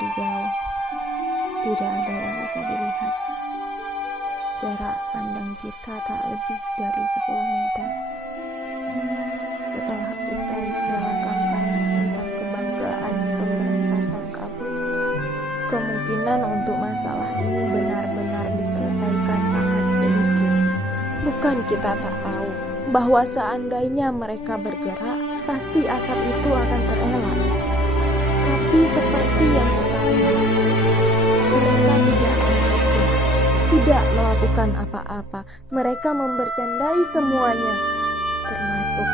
dari jauh. Tidak ada yang bisa dilihat. Jarak pandang kita tak lebih dari 10 meter. Setelah usai segala kampanye tentang kebanggaan pemberantasan kabut, kemungkinan untuk masalah ini benar-benar diselesaikan sangat sedikit. Bukan kita tak tahu bahwa seandainya mereka bergerak, pasti asap itu akan terelak. Tapi seperti yang kita lihat, mereka tidak bekerja, tidak melakukan apa-apa. Mereka membercandai semuanya, termasuk